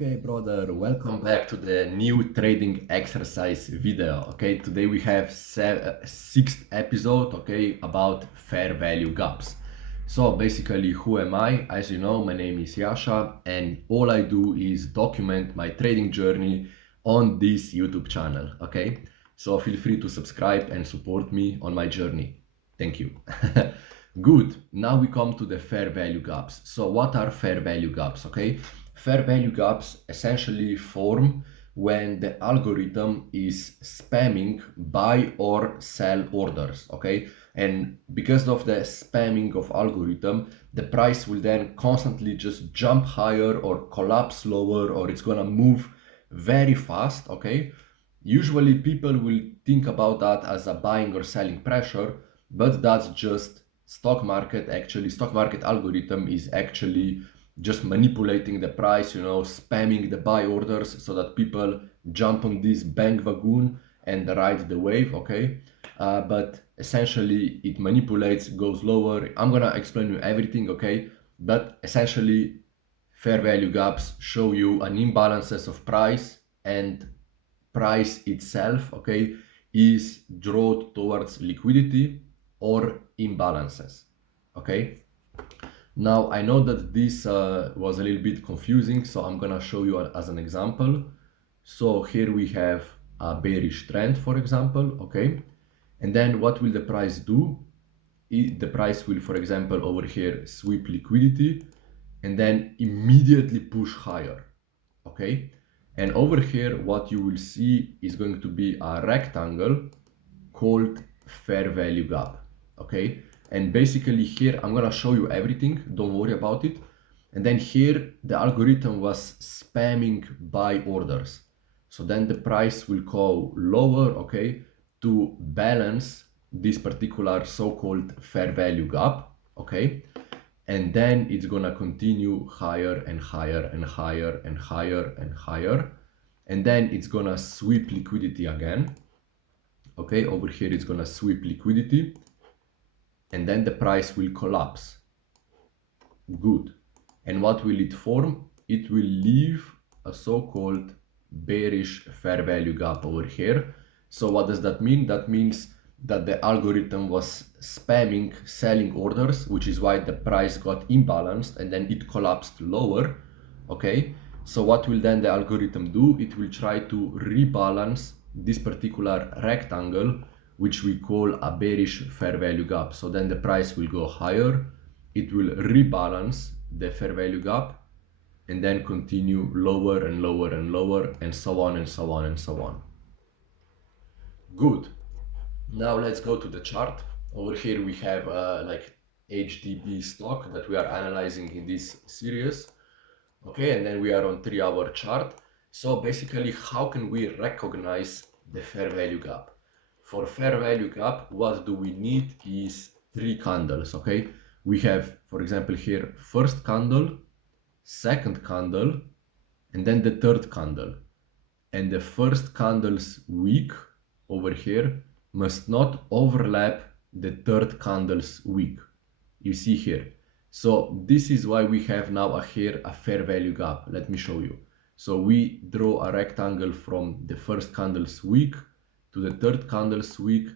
Okay, brother, welcome back to the new trading exercise video. Okay, today we have sixth episode, okay, about fair value gaps. So basically, who am I? As you know, my name is Yasha, and all I do is document my trading journey on this YouTube channel. Okay, so feel free to subscribe and support me on my journey. Thank you. Good. Now we come to the fair value gaps. So what are fair value gaps? Okay, fair value gaps essentially form when the algorithm is spamming buy or sell orders. Okay, and because of the spamming of algorithm, the price will then constantly just jump higher or collapse lower, or it's gonna move very fast. Okay, usually people will think about that as a buying or selling pressure, but that's just stock market algorithm is actually just manipulating the price, spamming the buy orders so that people jump on this bandwagon and ride the wave. Okay, but essentially it manipulates, goes lower. I'm gonna explain you everything. Okay, but essentially fair value gaps show you an imbalances of price, and price itself, okay, is drawn towards liquidity or imbalances. Okay, now I know that this was a little bit confusing, so I'm gonna show you as an example. So here we have a bearish trend, for example. Okay, and then what will the price do? The price will, for example, over here sweep liquidity and then immediately push higher. Okay, and over here what you will see is going to be a rectangle called fair value gap. Okay, and basically here I'm gonna show you everything, don't worry about it. And then here the algorithm was spamming buy orders, so then the price will go lower, okay, to balance this particular so-called fair value gap. Okay, and then it's gonna continue higher and higher and higher and higher and higher, and then it's gonna sweep liquidity again. Okay, over here it's gonna sweep liquidity, and then the price will collapse. Good. And what will it form? It will leave a so-called bearish fair value gap over here. So what does that mean? That means that the algorithm was spamming selling orders, which is why the price got imbalanced and then it collapsed lower. Okay, so what will then the algorithm do? It will try to rebalance this particular rectangle, which we call a bearish fair value gap. So then the price will go higher, it will rebalance the fair value gap, and then continue lower and lower and lower, and so on and so on and so on. Good. Now let's go to the chart. Over here we have like HDB stock that we are analyzing in this series. Okay, and then we are on 3-hour chart. So basically, how can we recognize the fair value gap? For fair value gap, what do we need is 3 candles. Okay, we have, for example, here first candle, second candle, and then the third candle. And the first candle's wick over here must not overlap the third candle's wick. You see here. So this is why we have now here a fair value gap. Let me show you. So we draw a rectangle from the first candle's wick to the third candle's wick,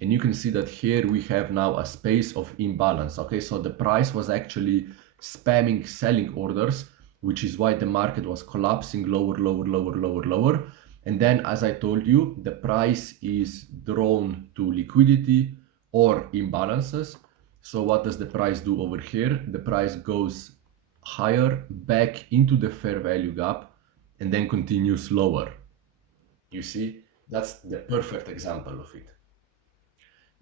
and you can see that here we have now a space of imbalance. Okay, so the price was actually spamming selling orders, which is why the market was collapsing lower, lower, lower, lower, lower. And then, as I told you, the price is drawn to liquidity or imbalances. So what does the price do over here? The price goes higher back into the fair value gap and then continues lower. You see, that's the perfect example of it.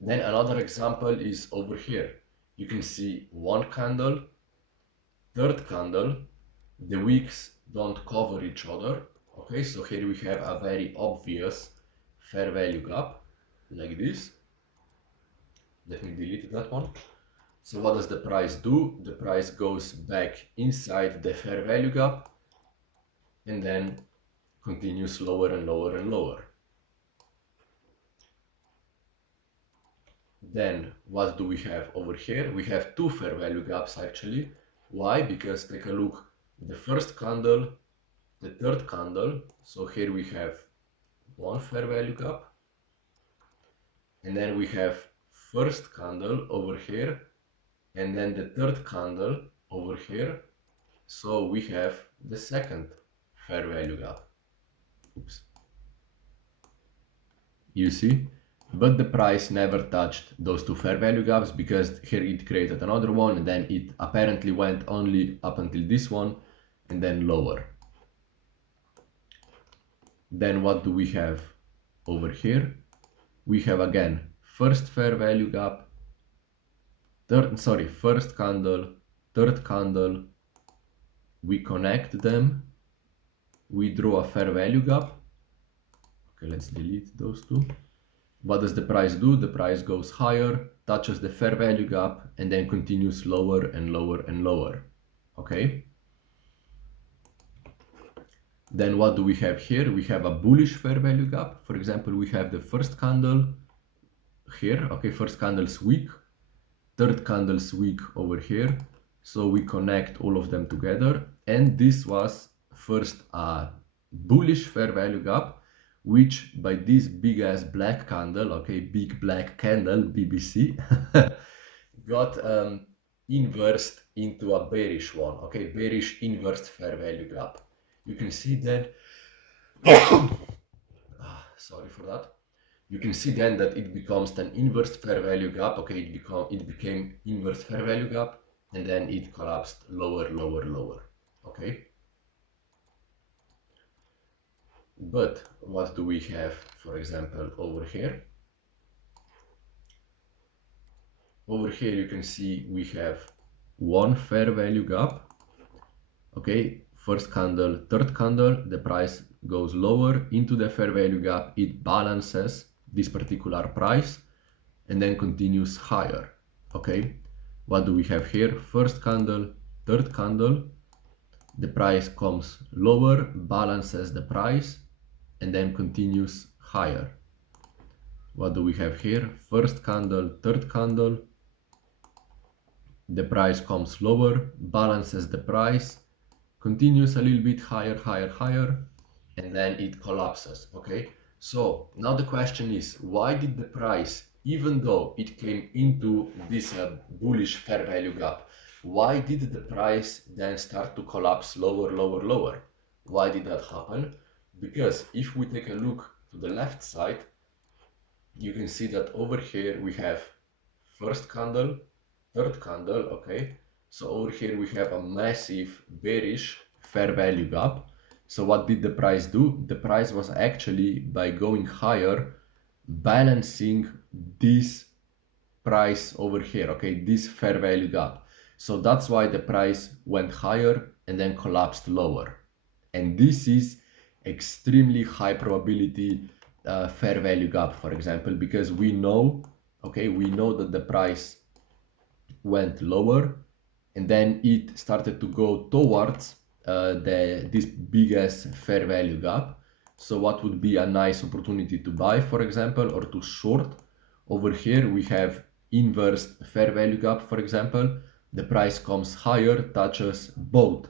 Then another example is over here. You can see one candle, third candle, the wicks don't cover each other. Okay, so here we have a very obvious fair value gap like this. Let me delete that one. So what does the price do? The price goes back inside the fair value gap and then continues lower and lower and lower. Then what do we have over here? We have 2 fair value gaps actually. Why? Because take a look, the first candle the third candle. So here we have one fair value gap, and then we have first candle over here, and then the third candle over here. So we have the second fair value gap. Oops. You see? But the price never touched those two fair value gaps, because here it created another one, and then it apparently went only up until this one and then lower. Then what do we have over here? We have again first fair value gap, first candle, third candle, we connect them, we draw a fair value gap. Okay, let's delete those two. What does the price do? The price goes higher, touches the fair value gap, and then continues lower and lower and lower. Okay? Then what do we have here? We have a bullish fair value gap. For example, we have the first candle here. Okay, first candle's weak, third candle's weak over here. So we connect all of them together. And this was first a bullish fair value gap, which by this big ass black candle, okay, big black candle, BBC, got inversed into a bearish one, okay, bearish inversed fair value gap. You can see that, sorry for that. You can see then that it becomes an inverse fair value gap, okay, it became inverse fair value gap, and then it collapsed lower, lower, lower, okay. But what do we have, for example, over here? Over here you can see we have one fair value gap. Okay, first candle, third candle, the price goes lower into the fair value gap, it balances this particular price and then continues higher. Okay, what do we have here? First candle, third candle, the price comes lower, balances the price, and then continues higher. What do we have here? First candle, third candle, the price comes lower, balances the price, continues a little bit higher, higher, higher, and then it collapses. Okay, so now the question is, why did the price, even though it came into this bullish fair value gap, why did the price then start to collapse lower, lower, lower? Why did that happen? Because if we take a look to the left side, you can see that over here we have first candle, third candle, okay? So over here we have a massive bearish fair value gap. So what did the price do? The price was actually, by going higher, balancing this price over here, okay? This fair value gap. So that's why the price went higher and then collapsed lower. And this is extremely high probability fair value gap, for example, because we know, okay, we know that the price went lower and then it started to go towards this biggest fair value gap. So what would be a nice opportunity to buy, for example, or to short? Over here we have inverse fair value gap, for example. The price comes higher, touches both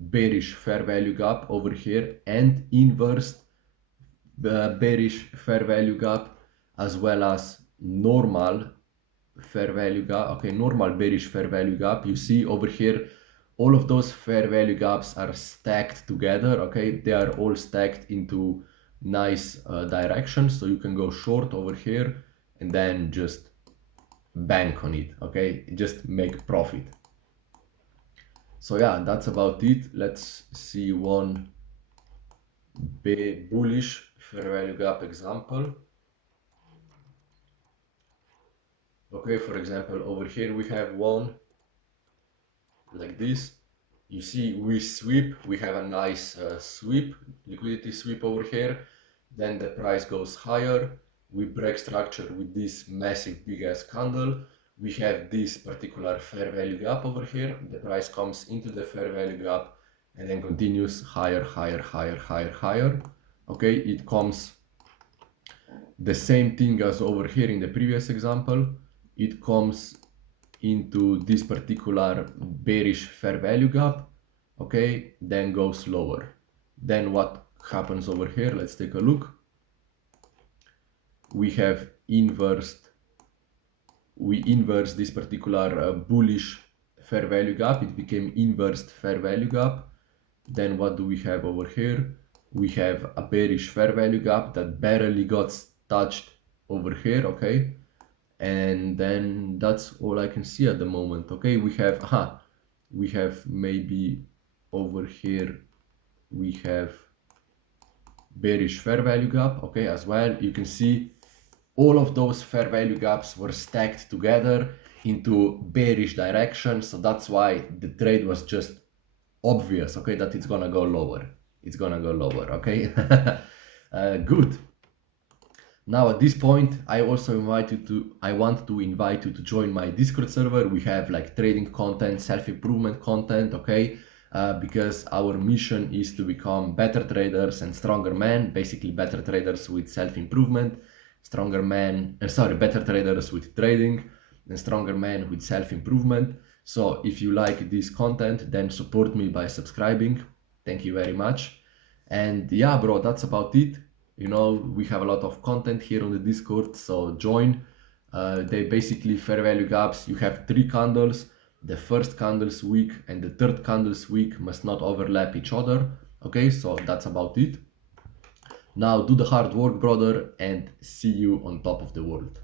bearish fair value gap over here and inverse bearish fair value gap, as well as normal fair value gap. Okay, normal bearish fair value gap. You see over here all of those fair value gaps are stacked together. Okay, they are all stacked into nice directions, so you can go short over here and then just bank on it. Okay, just make profit. So yeah, that's about it. Let's see one bullish fair value gap example. Okay, for example, over here we have one like this. You see, we sweep, we have a nice sweep, liquidity sweep over here. Then the price goes higher. We break structure with this massive big ass candle. We have this particular fair value gap over here. The price comes into the fair value gap and then continues higher, higher, higher, higher, higher. Okay, it comes the same thing as over here in the previous example. It comes into this particular bearish fair value gap, okay, then goes lower. Then what happens over here? Let's take a look. We have we inverse this particular bullish fair value gap. It became inversed fair value gap. Then what do we have over here? We have a bearish fair value gap that barely got touched over here, okay? And then that's all I can see at the moment, okay? We have maybe over here, we have bearish fair value gap, okay, as well. You can see all of those fair value gaps were stacked together into bearish direction. So that's why the trade was just obvious, okay, that it's gonna go lower. It's gonna go lower, okay? Good. Now at this point, I want to invite you to join my Discord server. We have like trading content, self-improvement content, okay? Because our mission is to become better traders and stronger men, basically better traders with self-improvement, better traders with trading and stronger men with self-improvement. So if you like this content, then support me by subscribing. Thank you very much. And yeah, bro, that's about it. You know, we have a lot of content here on the Discord, so join. They basically fair value gaps. You have 3 candles. The first candle's wick and the third candle's wick must not overlap each other. Okay, so that's about it. Now do the hard work, brother, and see you on top of the world.